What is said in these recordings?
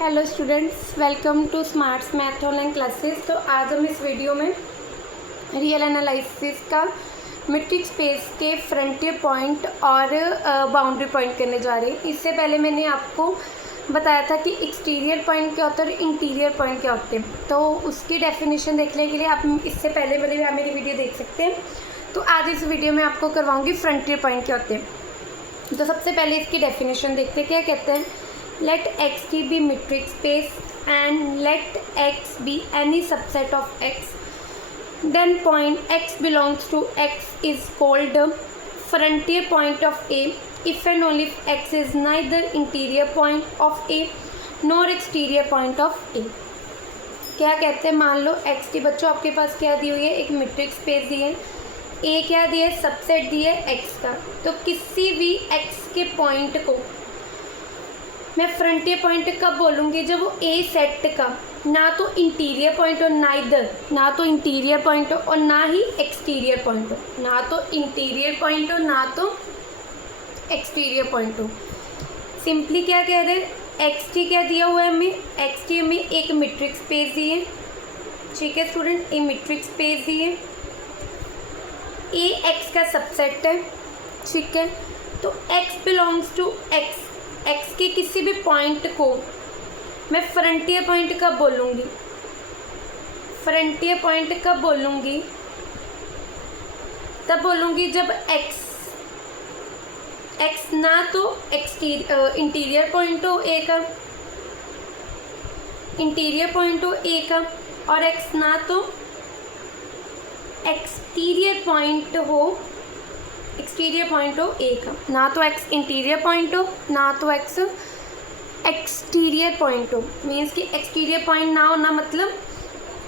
Hello students, welcome to smarts math online classes. तो आज हम इस वीडियो में रियल एनालिसिस का मीट्रिक स्पेस के फ्रंटियर पॉइंट और बाउंड्री पॉइंट करने जा रहे हैं। इससे पहले मैंने आपको बताया था कि एक्सटीरियर पॉइंट क्या होता है और इंटीरियर पॉइंट क्या होते हैं, तो उसकी डेफिनेशन देखने के लिए आप इससे पहले वाली आप मेरी वीडियो देख सकते हैं। तो आज इस वीडियो में आपको करवाऊँगी फ्रंटियर पॉइंट क्या होते हैं। तो सबसे पहले इसकी डेफिनेशन देखते हैं। क्या कहते हैं? Let Xt be metric space and let X be any subset of X. Then point X belongs to X is called the frontier point of A if and only if X is neither interior point of A nor exterior point of A. क्या कहते हैं? मान लो Xt बच्चों आपके पास क्या दी हुई है, एक मीट्रिक स्पेस दी है, A क्या दी है, सबसेट दी है X का। तो किसी भी X के पॉइंट को मैं फ्रंटियर पॉइंट कब बोलूँगी? जब वो ए सेट का ना तो इंटीरियर पॉइंट हो, ना तो इंटीरियर पॉइंट हो और ना ही एक्सटीरियर पॉइंट हो, ना तो इंटीरियर पॉइंट हो ना तो एक्सटीरियर पॉइंट हो। सिंपली क्या कह रहे हैं? एक्स टी क्या दिया हुआ है हमें? एक्स टी हमें एक मीट्रिक स्पेस दी है, ठीक है स्टूडेंट, एक मीट्रिक स्पेस दी है, ए एक्स का सबसेट है, ठीक है। तो X belongs to X, X के किसी भी पॉइंट को मैं फ्रंटियर पॉइंट कब बोलूँगी? फ्रंटियर पॉइंट कब बोलूँगी? तब बोलूँगी जब एक्स ना तो इंटीरियर पॉइंट हो ए का, इंटीरियर पॉइंट हो ए का, और एक्स ना तो एक्सटीरियर पॉइंट हो ए का, ना तो एक्स इंटीरियर पॉइंट हो ना तो एक्स एक्सटीरियर पॉइंट हो। मीन्स कि एक्सटीरियर पॉइंट ना हो ना मतलब,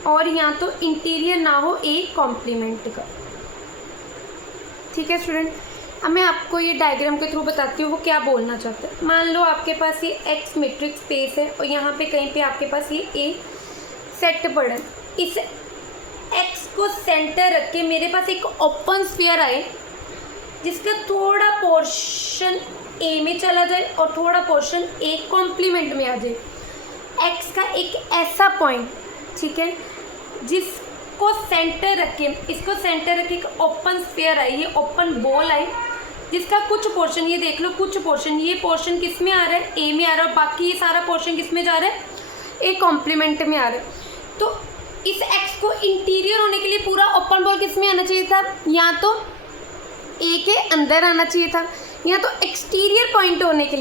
और यहाँ तो इंटीरियर ना हो ए कॉम्प्लीमेंट का, ठीक है स्टूडेंट। अब मैं आपको ये डायग्राम के थ्रू बताती हूँ वो क्या बोलना चाहता है। मान लो आपके पास ये एक्स मीट्रिक स्पेस है और यहाँ पे कहीं पे आपके पास ये ए सेट पड़ा है। इस एक्स को सेंटर रख के मेरे पास एक ओपन स्फीयर आए जिसका थोड़ा पोर्शन ए में चला जाए और थोड़ा पोर्शन ए कॉम्प्लीमेंट में आ जाए। एक्स का एक ऐसा पॉइंट, ठीक है, जिसको सेंटर रख के, इसको सेंटर रख के एक ओपन स्फीयर आए, ये ओपन बॉल आए जिसका कुछ पोर्शन, ये देख लो कुछ पोर्शन, ये पोर्शन किस में आ रहा है? ए में आ रहा है, और बाकी ये सारा पोर्शन किस में जा रहा है? ए कॉम्प्लीमेंट में आ रहा है। तो इस एक्स को इंटीरियर होने के लिए पूरा ओपन बॉल किस में आना चाहिए था? या तो ए के अंदर आना चाहिए था, या तो एक्सटीरियर पॉइंट होने के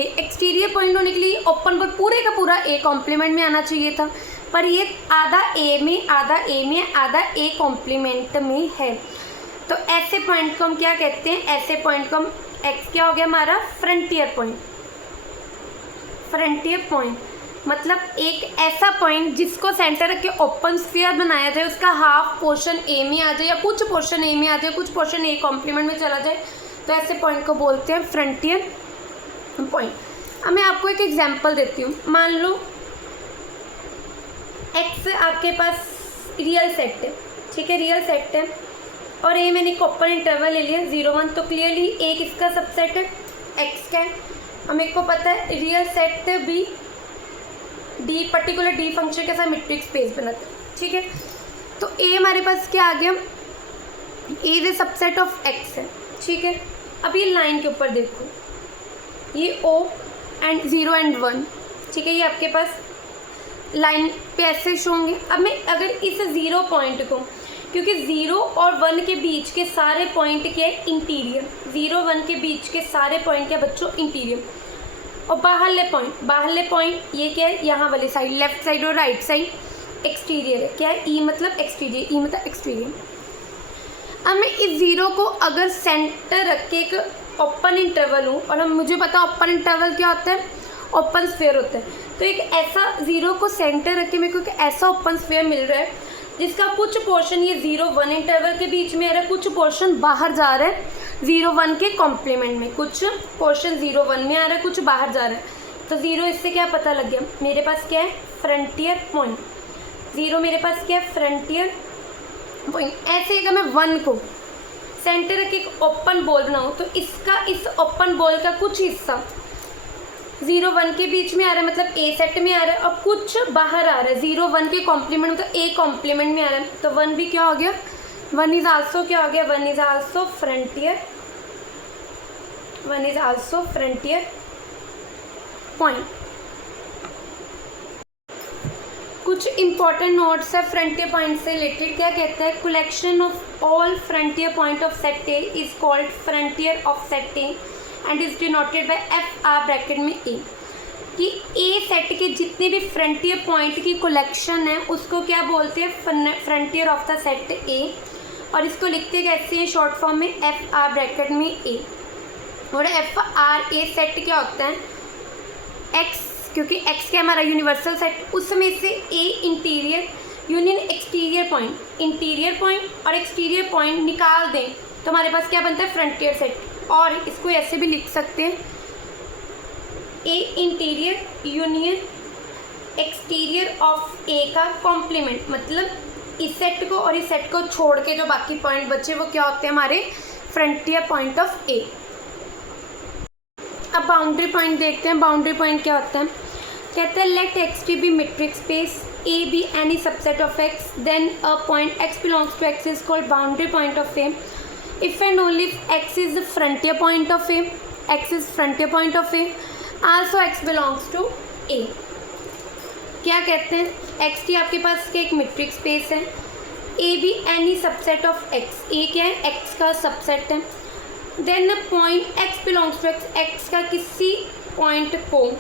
लिए ओपन बॉल पूरे का पूरा ए कॉम्प्लीमेंट में आना चाहिए था, पर ये आधा ए में आधा ए कॉम्प्लीमेंट में है। तो ऐसे पॉइंट को हम क्या कहते हैं? ऐसे पॉइंट को हम, एक्स क्या हो गया हमारा? Frontier point. फ्रंटियर पॉइंट मतलब एक ऐसा पॉइंट जिसको सेंटर रख के ओपन स्फीयर बनाया जाए, उसका हाफ पोर्शन ए में आ जाए या कुछ पोर्शन ए में आ जाए, कुछ पोर्शन ए कॉम्प्लीमेंट में चला जाए, तो ऐसे पॉइंट को बोलते हैं फ्रंटियर पॉइंट। अब मैं आपको एक एग्जांपल देती हूँ। मान लो एक्स आपके पास रियल सेट है, ठीक है, रियल सेट है, और ए मैंने एक ओपन इंटरवल ले लिया 0 1, तो क्लियरली ए किसका सबसेट है? एक्स का है। और मेरे को पता है रियल सेट भी डी पर्टिकुलर डी फंक्शन के साथ मीट्रिक स्पेस बनाता है, ठीक है। तो ए हमारे पास क्या आ गया? A is a subset of X है, ठीक है। अब ये लाइन के ऊपर देखो, ये ओ एंड 0 एंड 1, ठीक है, ये आपके पास लाइन पे ऐसे शो होंगे। अब मैं अगर इस 0 पॉइंट को, क्योंकि 0 और 1 के बीच के सारे पॉइंट क्या है? इंटीरियर। 0 1 के बीच के सारे पॉइंट क्या बच्चों? इंटीरियर। और बाहरले पॉइंट ये क्या है? यहाँ वाली साइड, लेफ्ट साइड और राइट साइड एक्सटीरियर है। क्या है? ई मतलब एक्सटीरियर, ई मतलब एक्सटीरियर। अब मैं इस 0 को अगर सेंटर रख के एक ओपन इंटरवल हूँ, और हम मुझे पता ओपन इंटरवल क्या होता है? ओपन स्फीयर होता है। तो एक ऐसा 0 को सेंटर रख के मेरे को एक ऐसा ओपन स्फीयर मिल रहा है जिसका कुछ पोर्शन ये 0 1 इंटरवल के बीच में आ रहा है, कुछ पोर्शन बाहर जा रहा है 0 1 के कॉम्प्लीमेंट में, कुछ पोर्शन 0 1 में आ रहा है, कुछ बाहर जा रहा है। तो 0 इससे क्या पता लग गया? मेरे पास क्या है? Frontier point. 0 मेरे पास क्या है? Frontier point. ऐसे अगर मैं 1 को सेंटर रख के एक ओपन बॉल बनाऊँ तो इसका, इस ओपन बॉल का कुछ हिस्सा 0 1 के बीच में आ रहा है मतलब ए सेट में आ रहा है, और कुछ बाहर आ रहा है 0 1 के कॉम्प्लीमेंट मतलब ए कॉम्प्लीमेंट में आ रहा है, तो 1 भी क्या हो गया, 1 इज आल्सो क्या हो गया, 1 is also frontier, 1 is also frontier point. कुछ इंपॉर्टेंट नोट्स है फ्रंटियर पॉइंट से रिलेटेड। क्या कहता है, collection of all frontier point of set A is called frontier of set A and is denoted by F R bracket में ए, कि ए set के जितने भी फ्रंटियर पॉइंट की कलेक्शन है उसको क्या बोलते हैं, फ्रंटियर ऑफ द सेट ए, और इसको लिखते कैसे हैं, शॉर्ट फॉर्म में एफ आर ब्रैकेट में ए। और एफ आर ए सेट क्या होता है, एक्स, क्योंकि एक्स क्या हमारा यूनिवर्सल सेट, उसमें से A interior union exterior point, interior point और एक्सटीरियर पॉइंट निकाल दें तो हमारे पास क्या बनता है, फ्रंटियर सेट। और इसको ऐसे भी लिख सकते हैं, ए इंटीरियर यूनियन एक्सटीरियर ऑफ ए का कॉम्प्लीमेंट, मतलब इस सेट को और इस सेट को छोड़ के जो बाकी पॉइंट बचे वो क्या होते हैं, हमारे फ्रंटियर पॉइंट ऑफ ए। अब बाउंड्री पॉइंट देखते हैं, बाउंड्री पॉइंट क्या होता है, कहते हैं let X T be metric space A be any subset of X then a point X belongs to X is called boundary point of A if and only if X is the frontier point of A, X is frontier point of A, also X belongs to A. क्या कहते हैं, x T आपके पास के एक metric space है, A be any subset of X, A क्या है, X का सबसेट है, then point X belongs to X, X का किसी पॉइंट को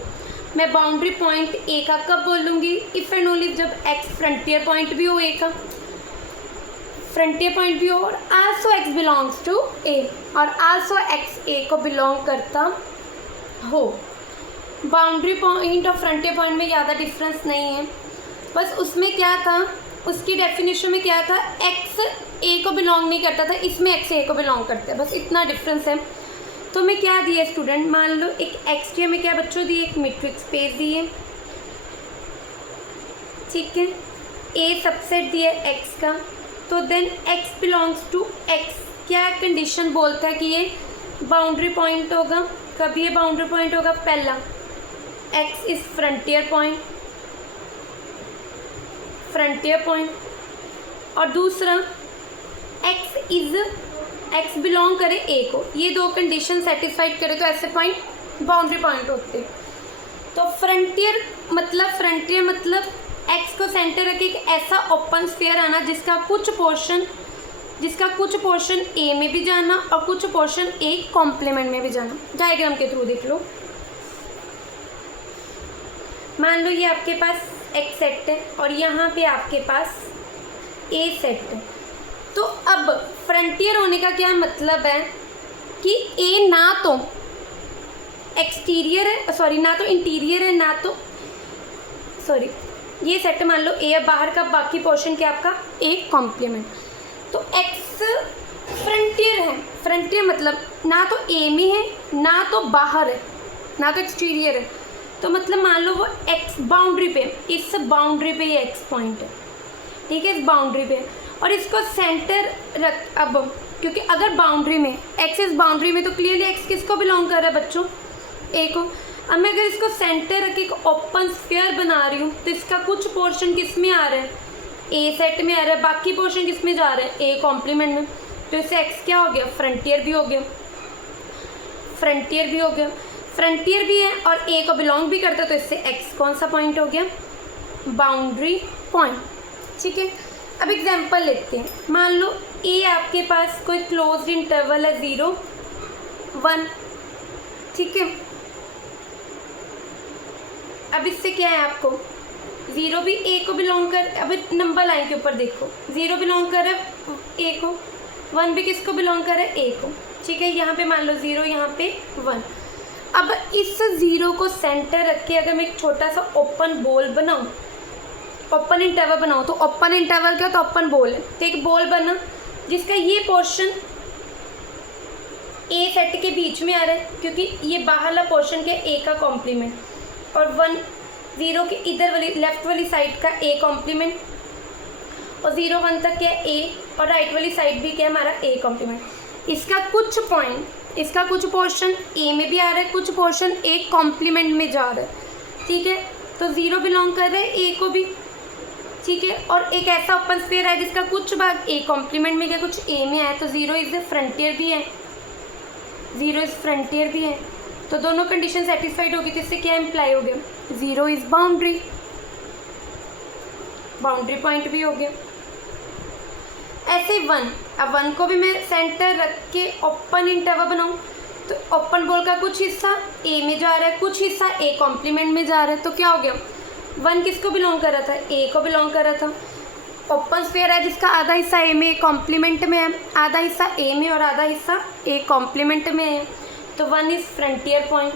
मैं बाउंड्री पॉइंट ए का कब बोलूँगी, इफ़ एंड ओनली जब एक्स फ्रंटियर पॉइंट भी हो, ए का फ्रंटियर पॉइंट भी हो, और आल्सो एक्स बिलोंग्स टू ए, और आल्सो एक्स ए को बिलोंग करता हो। बाउंड्री पॉइंट और फ्रंटियर पॉइंट में ज़्यादा डिफरेंस नहीं है, बस उसमें क्या था, उसकी डेफिनेशन में क्या था, एक्स ए को बिलोंग नहीं करता था, इसमें एक्स ए को बिलोंग करता है, बस इतना डिफरेंस है। तो मैं क्या दिए स्टूडेंट, मान लो एक एक्स टी में क्या बच्चों दिए, एक मेट्रिक स्पेस दिए, ठीक है, ए सबसेट दिया एक्स का, तो then X belongs to X, क्या कंडीशन बोलता है कि ये बाउंड्री पॉइंट होगा, कभी ये बाउंड्री पॉइंट होगा, पहला x is frontier point, frontier point, और दूसरा एक्स इज, एक्स बिलोंग करे ए को, ये दो कंडीशन सेटिस्फाइड करे तो ऐसे पॉइंट बाउंड्री पॉइंट होते हैं। तो फ्रंटियर मतलब एक्स को सेंटर रख के एक ऐसा ओपन स्फीयर आना जिसका कुछ पोर्शन ए में भी जाना और कुछ पोर्शन ए कॉम्प्लीमेंट में भी जाना। डायग्राम के थ्रू देख लो, मान लो ये आपके पास एक्स सेट है और यहाँ पे आपके पास ए सेट है। तो अब फ्रंटियर होने का क्या मतलब है कि ए ना तो एक्सटीरियर है, सॉरी ना तो इंटीरियर है, ना तो सॉरी ये सेट मान लो ए बाहर का, बाकी पोर्शन क्या आपका ए कॉम्प्लीमेंट। तो एक्स फ्रंटियर है, फ्रंटियर मतलब ना तो ए में है ना तो बाहर है ना तो एक्सटीरियर है, तो मतलब मान लो वो एक्स बाउंड्री पे, इस बाउंड्री पे ये एक्स पॉइंट है, ठीक है, इस बाउंड्री पे, और इसको सेंटर रख। अब क्योंकि अगर बाउंड्री में एक्स इस बाउंड्री में तो क्लियरली एक्स किसको बिलोंग कर रहा है बच्चों, ए को। अब मैं अगर इसको सेंटर रख के एक ओपन स्फीयर बना रही हूँ तो इसका कुछ पोर्शन किस में आ रहा है, ए सेट में आ रहा है, बाकी पोर्शन किस में जा रहा है, ए कॉम्प्लीमेंट में। तो इससे एक्स क्या हो गया, फ्रंटियर भी हो गया, फ्रंटियर भी हो गया, फ्रंटियर भी है और ए को बिलोंग भी करता है, तो इससे एक्स कौन सा पॉइंट हो गया, बाउंड्री पॉइंट, ठीक है। अब एग्जांपल लेते हैं, मान लो ए आपके पास कोई क्लोज्ड इंटरवल है 0 1, ठीक है। अब इससे क्या है, आपको 0 भी ए को बिलोंग कर, अब नंबर लाइन के ऊपर देखो, 0 बिलोंग कर ए को, 1 भी किसको बिलोंग कर ए को, ठीक है। यहाँ पे मान लो 0, यहाँ पे 1। अब इस 0 को सेंटर रख के अगर मैं एक छोटा सा ओपन बॉल बनाऊँ, ओपन इंटरवल बनाऊँ, तो ओपन इंटरवल क्या, तो ओपन बॉल है, तो एक बॉल बना जिसका ये पोर्शन ए सेट के बीच में आ रहा है क्योंकि ये बाहरला पोर्शन क्या ए का कॉम्प्लीमेंट, और 1 0 के इधर वाली लेफ्ट वाली साइड का ए कॉम्प्लीमेंट, और 0 1 तक क्या ए, और राइट वाली साइड भी क्या हमारा ए कॉम्प्लीमेंट। इसका कुछ पॉइंट इसका कुछ पोर्शन ए में भी आ रहा है, कुछ पोर्शन ए कॉम्प्लीमेंट में जा रहा है, ठीक है। तो 0 बिलोंग कर रहा है ए को भी, ठीक है। और एक ऐसा ओपन स्फीयर है जिसका कुछ भाग ए कॉम्प्लीमेंट में गया, कुछ ए में आया, तो 0 इज द फ्रंटियर भी है, 0 इज फ्रंटियर भी है। तो दोनों कंडीशन सेटिस्फाइड होगी, तो इससे क्या इम्प्लाई हो गया, 0 इज बाउंड्री, बाउंड्री पॉइंट भी हो गया। ऐसे 1, अब 1 को भी मैं सेंटर रख के ओपन इंटरवल बनाऊँ, तो ओपन बॉल का कुछ हिस्सा ए में जा रहा है, कुछ हिस्सा ए कॉम्प्लीमेंट में जा रहा है, तो क्या हो गया, 1 किसको बिलोंग कर रहा था, ए को बिलोंग कर रहा था। ओपन स्फीयर है जिसका आधा हिस्सा ए में कॉम्प्लीमेंट में है, आधा हिस्सा ए में और आधा हिस्सा ए कॉम्प्लीमेंट में है, तो 1 is frontier point,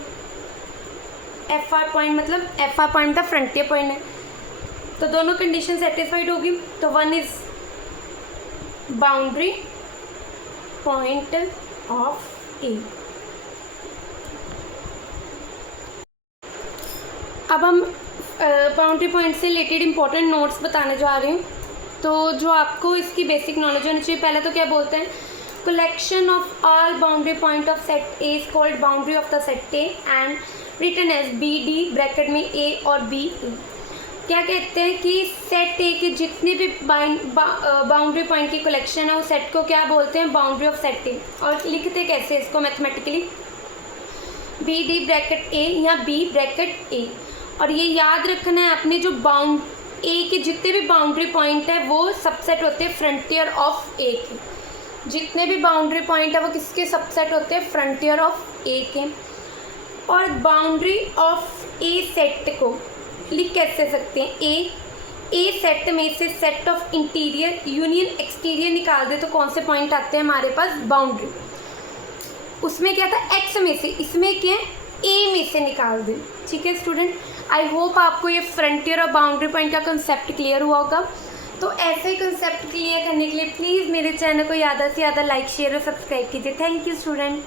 FR point मतलब FR point the frontier point है। तो दोनों कंडीशन सेटिस्फाइड होगी, तो 1 इज बाउंड्री पॉइंट ऑफ ए। अब हम बाउंड्री पॉइंट से रिलेटेड इंपॉर्टेंट नोट्स बताने जा रही हूँ। तो जो आपको इसकी बेसिक नॉलेज होनी चाहिए, पहले तो क्या बोलते हैं, collection of all boundary point of set A is called boundary of the set A and written as BD bracket में A और BA। क्या कहते हैं कि सेट ए के जितने भी बाउंड्री पॉइंट की कलेक्शन है उस सेट को क्या बोलते हैं, बाउंड्री ऑफ सेट ए। और लिखते कैसे इसको मैथमेटिकली, BD ब्रैकेट ए या B ब्रैकेट ए। और ये याद रखना है आपने, जो ए के जितने भी बाउंड्री पॉइंट है वो सबसेट होते हैं फ्रंटियर ऑफ ए के, जितने भी बाउंड्री पॉइंट है वो किसके सबसेट होते हैं, फ्रंटियर ऑफ ए के। और बाउंड्री ऑफ ए सेट को लिख कैसे सकते हैं, ए सेट में से set of interior union exterior निकाल दे तो कौन से पॉइंट आते हैं हमारे पास, बाउंड्री। उसमें क्या था, एक्स में से, इसमें क्या है, ए में से निकाल दे, ठीक है स्टूडेंट। आई होप आपको ये फ्रंटियर और बाउंड्री पॉइंट का कंसेप्ट क्लियर हुआ होगा। तो ऐसे ही कंसेप्ट क्लियर करने के लिए प्लीज़ मेरे चैनल को ज़्यादा से ज़्यादा लाइक शेयर और सब्सक्राइब कीजिए। Thank you student.